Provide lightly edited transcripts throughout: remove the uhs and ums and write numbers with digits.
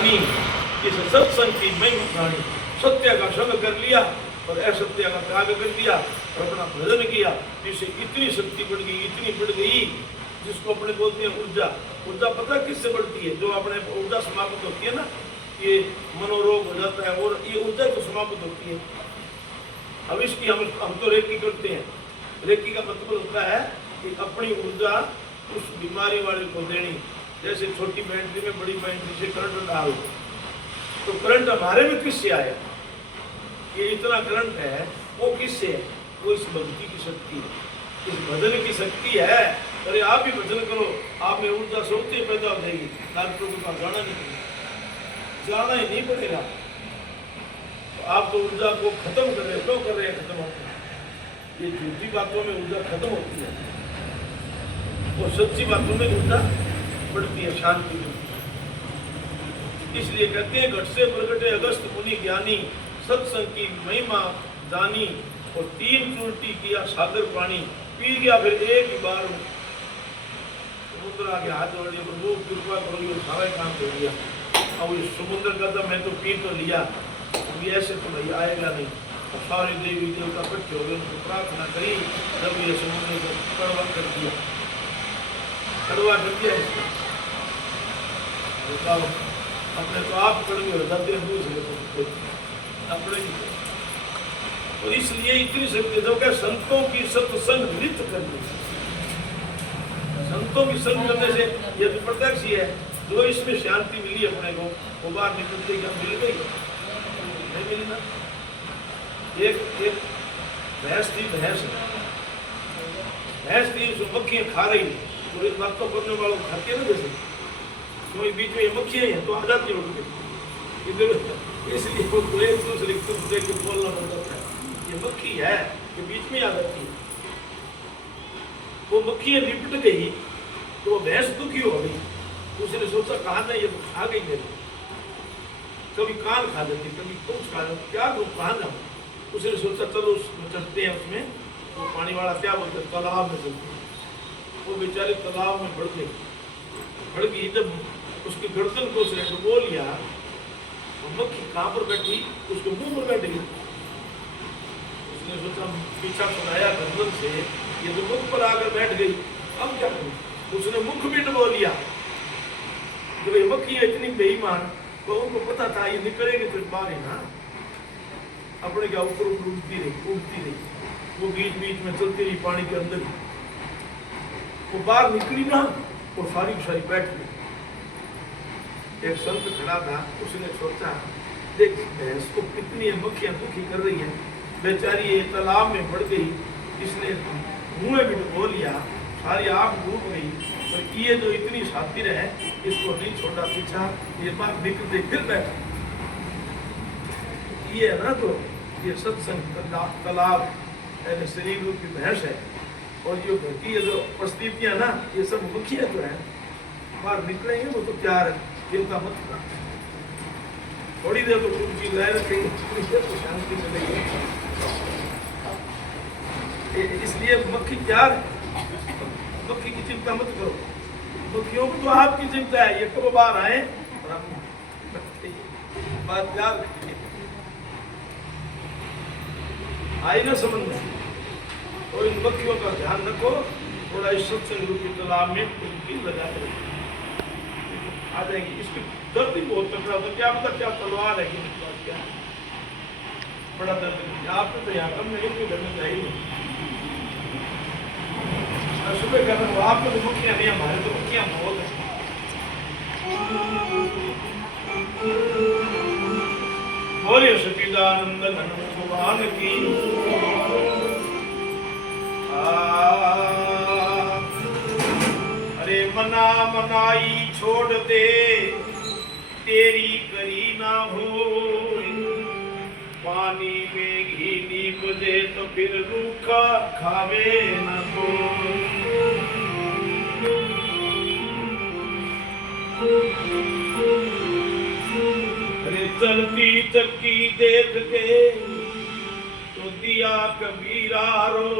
जानी, इस सत्संग की महिमा जानी, सत्य का संग कर लिया और असत्य का त्याग कर दिया और अपना भजन किया, जिससे इतनी शक्ति बढ़ गई, इतनी बढ़ गई, जिसको अपने बोलते हैं ऊर्जा। ऊर्जा पता किससे बढ़ती है? जो अपने ऊर्जा समाप्त होती है ना, ये मनोरोग हो जाता है और ये ऊर्जा तो समाप्त होती है। अब इसकी हम तो रेकी करते हैं। रेकी का मतलब होता है कि अपनी ऊर्जा उस बीमारी वाले को देनी। जैसे छोटी बैटरी में बड़ी बैटरी से करंट डाल, तो करंट हमारे में किससे आया? ये इतना करंट है, वो किससे है? वो इस भक्ति की शक्ति है, इस भजन की शक्ति है। अरे आप भी भजन करो, आप में ऊर्जा सोचते पैदा हो जाएगी। डॉक्टरों के पास जाना नहीं पड़ेगा, जाना ही नहीं पड़ेगा। तो आप तो ऊर्जा को खत्म कर रहे, क्यों कर रहे हैं? खत्म होती है। ये झूठी बातों में ऊर्जा खत्म होती है और सच्ची बातों में ऊर्जा बढ़ती है, शांति मिलती है। इसलिए कहते हैं घट से प्रगटे अगस्त मुनि ज्ञानी, सत्संग की महिमा जानी और 3 चुल्टी किया सागर पानी, पी गया फिर एक ही बार। समुद्र आगे हाथ जोड़ दिया, प्रभु कृपा करो, सारा काम कर दिया। अब इस समुद्र का तो मैं तो पी तो लिया, अभी ऐसे तो भाई आएगा नहीं। और सारे देवी देवता इकट्ठे हो गए, उनको प्रार्थना करी, जब ये समुद्र को कड़वा कर दिया, कड़वा कर दिया इसको। बताओ, अपने तो आप कड़वे हो जाते हैं, दूसरे अपने। तो इसलिए इतनी शक्ति दो क्या संतों की सत्संग नृत्य करनी। संतों की संग करने से ये तो प्रत्यक्ष ही है। जो इसमें शांति मिली अपने को, वो बाहर निकलते क्या मिल गई? नहीं मिली ना। एक भैंस थी, भैंस थी, उसको मक्खियाँ खा रही, तो एक बात तो करने वालों खाते ना, जैसे कोई बीच में मक्खियाँ हैं तो आ जाती है इधर, इसलिए वो एक दूसरे को बोलना पड़ता है। ये मक्खी है कि बीच में आ जाती है, वो मक्खियाँ लिपट गई तो वो भैंस दुखी हो गई। उसने सोचा कहा था ये खा गई मेरे, कभी कान खा जाती, कभी कुछ खा जाती, क्या करूँ, कहाँ जाऊँ? उसने सोचा चलो चलते हैं उसमें, तो पानी वाला क्या बोलते हैं, तालाब में चलते हैं। वो बेचारे तालाब में बढ़ गई। जब उसकी गर्दन को उसने डुबो लिया, मक्खी कहाँ पर बैठी? उसके मुंह पर बैठ गई। उसने सोचा पीछा छुड़ाया गर्दन से, ये तो मुख पर आकर बैठ गई, अब क्या करूं? उसने मुख भी डुबो लिया। जब ये मक्खी इतनी बेईमान, तो उनको पता था ये निकलेगी तो बाहर है ना, अपने क्या ऊपर उड़ती रही। वो बीच बीच में चलती रही पानी के अंदर, वो बाहर निकली ना, वो सारी बैठ गई। एक संत खड़ा था, उसने सोचा देख भैंस को कितनी मक्खियां दुखी कर रही है, बेचारी ये तालाब में बढ़ गई, इसने मुंह में भी डुबो लिया, सारी आग डूब गई, तो ये जो इतनी शातिर है इसको नहीं छोड़ा पीछा, ये बात निकलते फिर बैठा। ये है ना, तो ये सत्संग तालाब शरीर रूपी भैंस है, और जो भक्ति ये जो परिस्थितियां ना, ये सब मक्खियां जो है बाहर निकलेंगे, वो तो क्या है, चिंता मत कर। थोड़ी देर तो कुछ लाए रखेंगे, थोड़ी देर तो शांति मिलेगी। इसलिए मक्खी क्या है, मक्खी की चिंता मत करो, मक्खियों को तो आपकी चिंता है, ये कब बाहर आए बात याद आई ना समझ में। और इन मक्खियों का ध्यान रखो, थोड़ा इस सत्संग रूपी तालाब में डुबकी लगा कर आ जाएगी। इसकी दर्द भी बहुत तगड़ा होता है, क्या पता क्या तलवार है कि क्या बड़ा दर्द। आपने तो यहाँ कम नहीं, कोई करना चाहिए। सुबह कर रहा हूँ, आपको तो मुखिया नहीं, हमारे तो मुखिया बहुत है। बोलिए सच्चिदानंद घन भगवान की। अरे मना मनाई छोड़ दे, तेरी करी ना हो, पानी में घी नीप दे तो फिर रूखा खावे न कोई। अरे चलती चक्की देख के तो दिया कबीरा रो,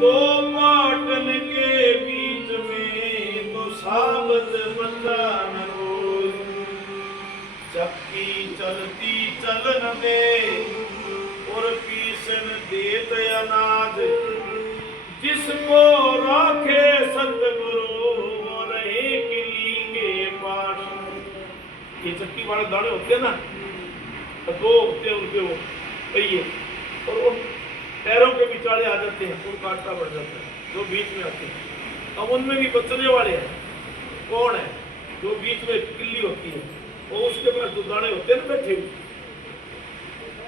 दो पाटन के बीच में तो साबत बंदा न हो। चलती चलन दे और पीसन देत अनाज जिसको राखे सतगुरु वो रहे किली के पास। ये चक्की वाले दाने होते हैं ना, तो दो होते हैं उनके वो पहिए, और वो पैरों के बिचारे आ जाते हैं, उनका आटा बढ़ जाता है, जो बीच में आते हैं। अब उनमें भी बचने वाले हैं, कौन है? जो बीच में किल्ली होती है, और उसके पास जो दाने होते हैं ना बैठे हुए,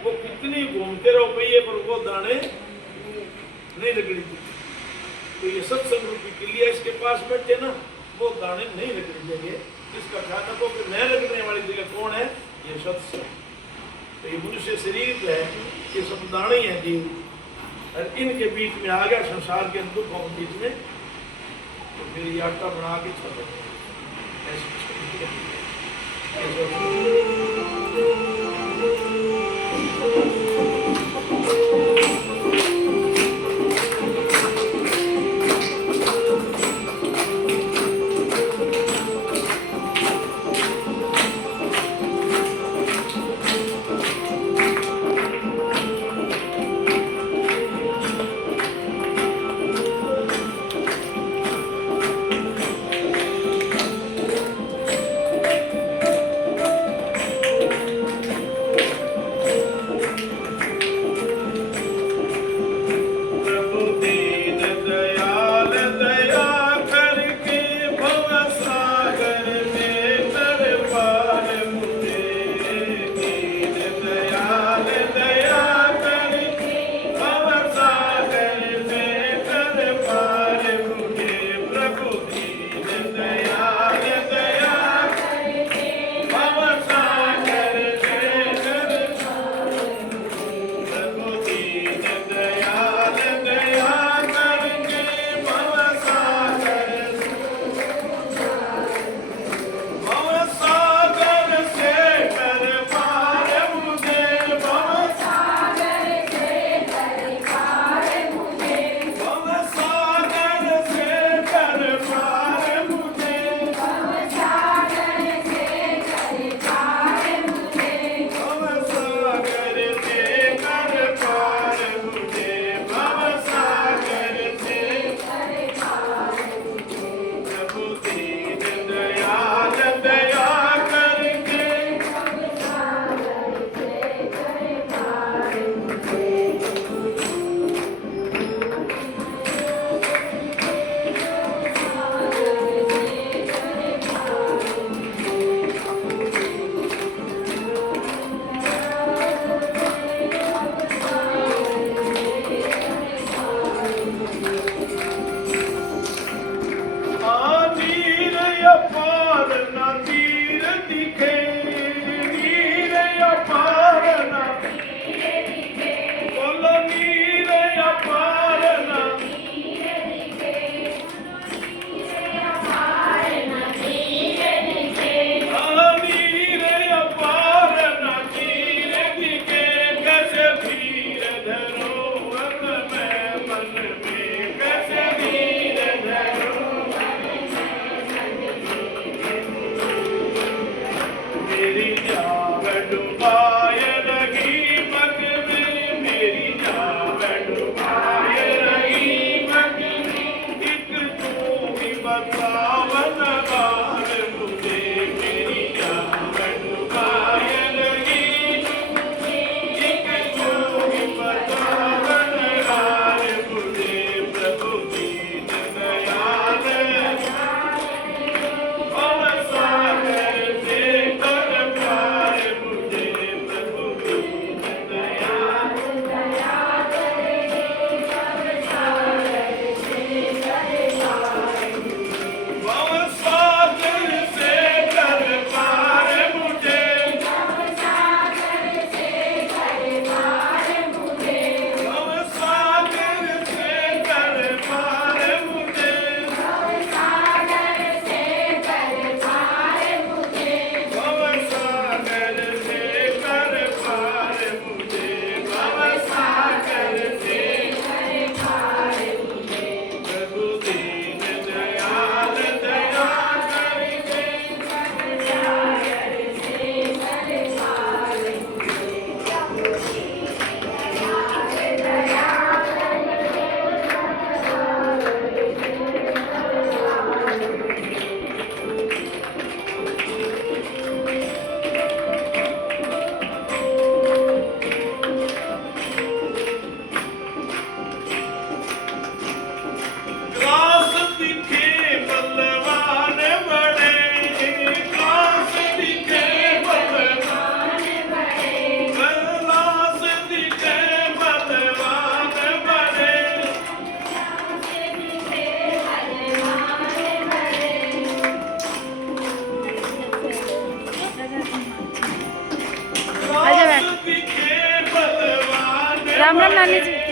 वो कितनी घूमते रहो पहिए पर वो दाने नहीं लगड़ी। तो ये सत्संग रूपी किल्ली है, इसके पास बैठे ना, वो दाने नहीं लगने देंगे। जिसका ख्याल रखो कि न लगने वाली जगह कौन है? ये सत्संग। तो ये मनुष्य शरीर है, ये सब दाने हैं जीव, और इनके बीच में आ गया संसार के दुखों के बीच में, तो फिर ये आटा बना के चलो राम राम नानी जी।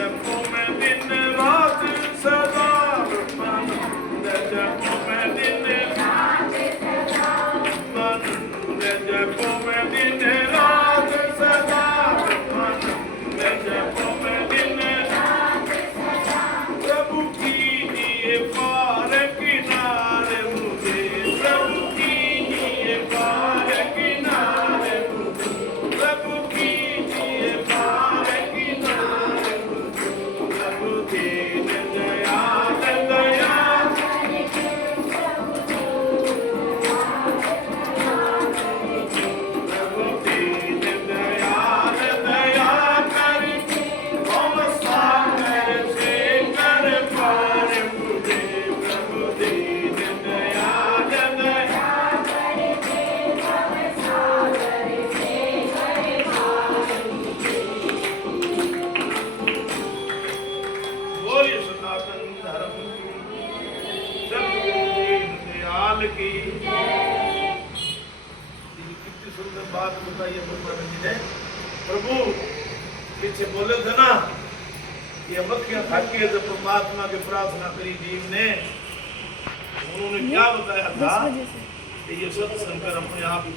जपो मैं दिन रात सदा आनंद जपो मैं दिन रात सदा आनंद जपो मैं दिन रात सदा आनंद जपो मैं दिन रात सदा प्रभु कीजिए पार किनारे मुझे प्रभु कीजिए पार किनारे मुझे प्रभु कीजिए पार किनारे मुझे प्रभु दीन दयाल दया प्रभु दीन दयाल दया करके हम सागर से कर पार मुझे प्रभु दीन दयाल दया बोलिए सनातन धर्म सतगुरु दीन दयाल की ये कितनी सुंदर बात बताई है ब्रह्मानंद जी ने। प्रभु पीछे बोले थे ना ये मक्खियां खाती है जब परमात्मा की प्रार्थना करी जीव ने, उन्होंने क्या बताया था कि ये सत्संग कर अपने आप ही